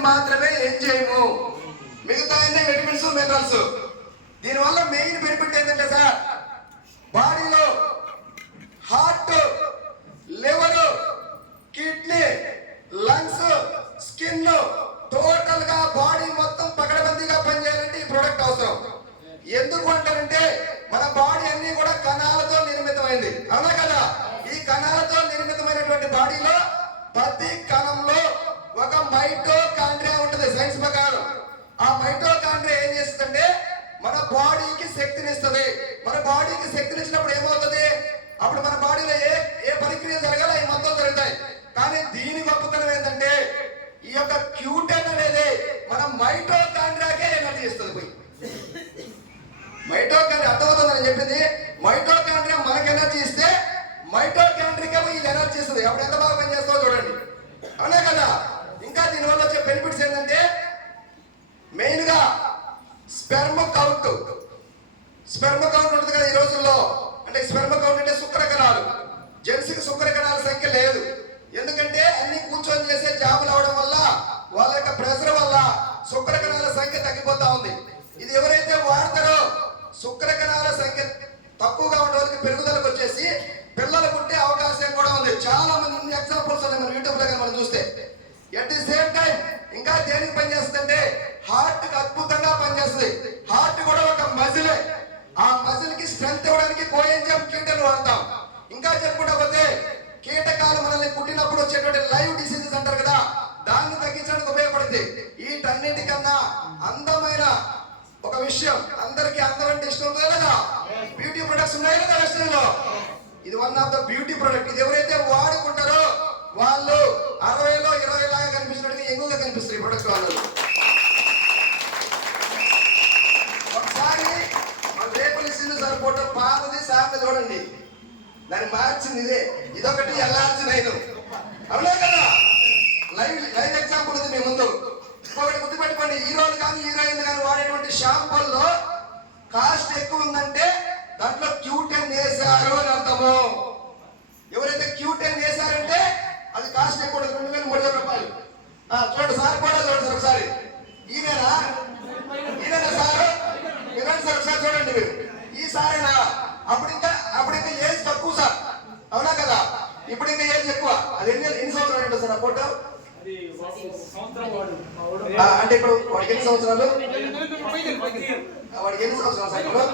మాత్రమే ఏం చేయము. మిగతా అన్ని విటమిన్స్ మినరల్స్ దీనివల్ల మెయిన్ బెనిఫిట్ ఏంటంటే సార్ బాడీలో heart liver kidney lungs skin టోటల్గా బాడీ మొత్తం పకడబందీగా పనిచేయాలంటే ఈ ప్రోడక్ట్ అవసరం. ఎందుకు అంటారంటే మన బాడీ అన్ని కూడా కణాలతో నిర్మితమైంది. అవునా కదా? ఈ కణాలతో నిర్మితమైనటువంటి బాడీలో ప్రతి కణంలో ఒక మైటోకాండ్రియా ఉంటుంది సైన్స్ ప్రకారం. ఆ మైటోకాండ్రియా ఏం చేస్తుందంటే మన బాడీకి శక్తినిస్తుంది. మన బాడీకి శక్తినిచ్చినప్పుడు ఏమవుతుంది? అప్పుడు మన బాడీలో ఏ ఏ ప్రక్రియ జరగాలి అవి మొత్తం జరుగుతాయి. కానీ దీని గొప్పతనం ఏంటంటే ఈ యొక్క క్యూటన్ అనేది మన మైటోకాండ్రియాకే ఎనర్జీ ఇస్తుంది పోయి. మైటోకాండ్రియా అర్థమవుతుందని చెప్పింది మైటోకాండ్రియా మనకి ఎనర్జీ ఇస్తే మైటోకాండ్రియాకే ఇది ఎనర్జీ ఇస్తుంది. అప్పుడు ఎంత బాగా పనిచేస్తుందో చూడండి అవునా కదా ఇంకా దీనివల్ల వచ్చే బెనిఫిట్స్ ఏంటంటే మెయిన్గా స్పెర్మ కౌంట్. స్పెర్మ కౌంట్ ఉంటుంది కదా ఈ రోజుల్లో. అంటే స్పెర్మ కౌంట్ అంటే శుక్ర కణాలు జెంట్స్కి శుక్ర కణాల సంఖ్య లేదు. ఎందుకంటే అన్ని కూర్చొని చేసే జాబులు అవడం వల్ల వాళ్ళ యొక్క ప్రెషర్ వల్ల శుక్ర కణాల సంఖ్య తగ్గిపోతా ఉంది. ఇది ఎవరైతే వాడతారో శుక్ర కణాల సంఖ్య తక్కువగా ఉండడానికి వాళ్ళకి పెరుగుదలకు వచ్చేసి పిల్లలకు ఉంటే అవకాశం కూడా ఉంది. చాలా మంది ఎగ్జాంపుల్స్ ఉన్నాయి మన యూట్యూబ్లో మనం చూస్తే. ఎట్ ది సేమ్ టైం ఇంకా దేనికి పనిచేస్తుందంటే హార్ట్కి అద్భుతంగా పనిచేస్తుంది. హార్ట్ కూడా ఒక మజిలే. ఆ మజిల్కి స్ట్రెంత్ ఇవ్వడానికి కోయంజం కీటలు వాడతాం. ఇంకా చెప్పుకుంటా పోతే కీటకాలు మనల్ని కుట్టినప్పుడు వచ్చేటువంటి లైవ్ డిసీజెస్ అంటారు కదా దాన్ని తగ్గించడానికి ఉపయోగపడుతుంది. వీటన్నిటికన్నా అందమైన ఒక విషయం అందరికి అందం అంటే ఇష్టం ఉంటుందా లేదా? బ్యూటీ ప్రొడక్ట్స్ ఉన్నాయి కదా వెస్టర్న్లో ఇది one of the beauty product ఇది ఎవరైతే వాడుకుంటారో వాళ్ళు అరవైలో ఇరవై లాగా కనిపించినట్టుగా ఎక్కువగా కనిపిస్తారు ఈ ప్రొడక్ట్స్ వాళ్ళు ఒకసారి మన రేపల్లి సింధు సార్ ఫోటో పాతది సార్ చూడండి. దాన్ని మార్చింది ఇదే ఇదొకటి ఎల్లార్చి నైన్ అవునా కదా? లైవ్ లైవ్ ఎగ్జాంపుల్ ఉంది మీ ముందు. ఇంకొకటి గుర్తుపెట్టుకోండి. హీరోలు కానీ హీరోయిన్లు కానీ వాడేటువంటి షాంపూల్లో కాస్ట్ ఎక్కువ ఉందంటే దాంట్లో క్యూటెన్ వేశారు అని అర్థము. ఎవరైతే క్యూటెన్ వేశారంటే అది కాస్ట్ ఎక్కువ రెండు వేలు మూడు వేల రూపాయలు. ఆ, చూడండి సార్ కూడా చూడండి సార్ ఒకసారి. ఇప్పుడు ఇంకా ఏజ్ ఎక్కువ? అది ఎన్ని ఎన్ని సంవత్సరాలు ఉంటుంది సార్ ఆ ఫోటో? వాడు. అంటే ఇప్పుడు వాడికి ఎన్ని సంవత్సరాలు? వాడికి ఎన్ని సంవత్సరాలు సార్ ఇప్పుడు?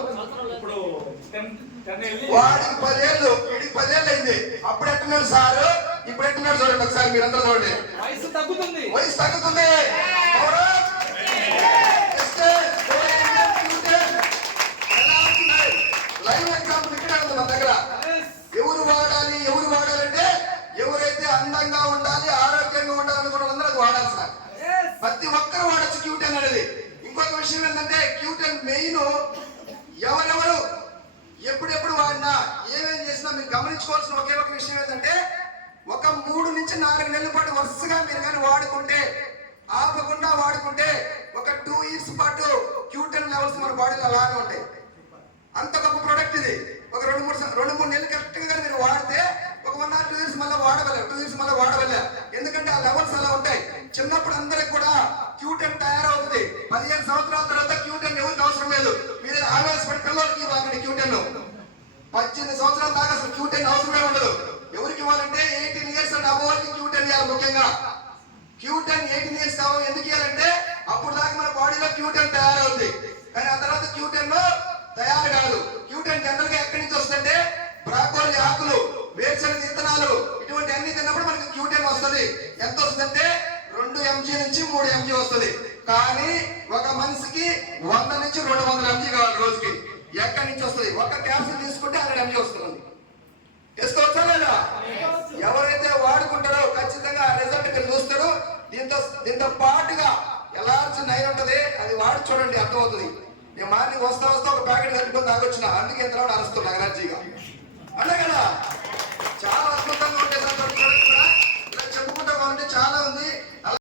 వాడికి పదేళ్ళు వీడికి పదేళ్ళు అయింది. అప్పుడు ఎట్టున్నాడు సార్? ఇప్పుడు ఎట్టున్నాడు చూడండి ఒకసారి మీరందరూ చూడండి. వయసు తగ్గుతుంది. వయసు తగ్గుతుంది? లైవ్ ఎగ్జాంపుల్ ఇక్కడే మన దగ్గర. ఎవరు వాడాలి ప్రతి ఒక్కరు వాడచ్చు క్యూటెన్ అనేది ఇంకొక విషయం ఏంటంటే క్యూటెన్ మెయిన్ ఎవరెవరు ఎప్పుడెప్పుడు వాడినా ఏమేం చేసినా మీరు గమనించుకోవాల్సిన ఒకే ఒక విషయం ఏంటంటే ఒక మూడు నుంచి నాలుగు నెలల పాటు వరుసగా మీరు కానీ వాడుకుంటే ఆపకుండా వాడుకుంటే ఒక టూ ఇయర్స్ పాటు క్యూటెన్ లెవెల్స్ మన బాడీలో అలానే ఉంటాయి. అంత గొప్ప ప్రోడక్ట్ ఇది. ఒక రెండు మూడు రెండు మూడు నెలలు కరెక్ట్గా మీరు వాడితే ఒక వన్ ఆర్ టూ ఇయర్స్ మళ్ళీ వాడవలే టూ ఇయర్స్ మళ్ళీ వాడవలే ఎందుకంటే ఆ లెవెల్స్ అలా ఉంటాయి. చిన్నప్పుడు అందరికి కూడా క్యూటెన్ తయారవుతుంది. పదిహేను సంవత్సరాల తర్వాత క్యూటెన్ ఎవరికి అవసరం లేదు. మీరు ఆవేశపడి పిల్లలకి ఇవ్వండి క్యూటెన్ పద్దెనిమిది సంవత్సరాల దాకా అసలు క్యూటెన్ అవసరమే ఉండదు. ఎవరికి ఇవ్వాలంటే ఎయిటీన్ ఇయర్స్ అండ్ అబోవ్కి క్యూటెన్ ఇవ్వాలి ముఖ్యంగా. క్యూటెన్ ఎయిటీన్ ఇయర్స్ కావాలి ఎందుకు ఇవ్వాలంటే అప్పుడు దాకా మన బాడీలో క్యూటెన్ తయారవుతుంది కానీ ఆ తర్వాత క్యూటెన్ తయారు కాదు. క్యూటెన్ జనరల్గా ఎక్కడి నుంచి వస్తుందంటే బ్రాకోలి ఆకులు వేరుశనగ విత్తనాలు ఇటువంటి అన్ని తిన్నప్పుడు మనకి క్యూటెన్ వస్తుంది. ఎంత వస్తుందంటే రెండు ఎంజీ నుంచి మూడు ఎంజీ వస్తుంది. కానీ ఒక మనిషికి వంద నుంచి రెండు వందల ఎంజీ కావాలి రోజుకి. ఎక్కడి నుంచి వస్తుంది? ఒక క్యాప్సూల్ తీసుకుంటే హండ్రెడ్ ఎంజీ వస్తుంది. వేసుకోవచ్చా లేదా? ఎవరైతే వాడుకుంటారో ఖచ్చితంగా రిజల్ట్ ఇక్కడ చూస్తారు. దీంతో దీంతో పాటుగా ఎలా నైన్ ఉంటుంది అది వాడి చూడండి అర్థమవుతుంది. నేను మార్నింగ్ వస్తా వస్తా ఒక ప్యాకెట్ కట్టుకొని తాగొచ్చిన అందుకే ఎంత అరుస్తున్నా ఎనర్జీగా అంతే కదా? చాలా అద్భుతంగా ఉంటే కూడా. ఇలా చెప్పుకుంటా ఉంటే చాలా ఉంది.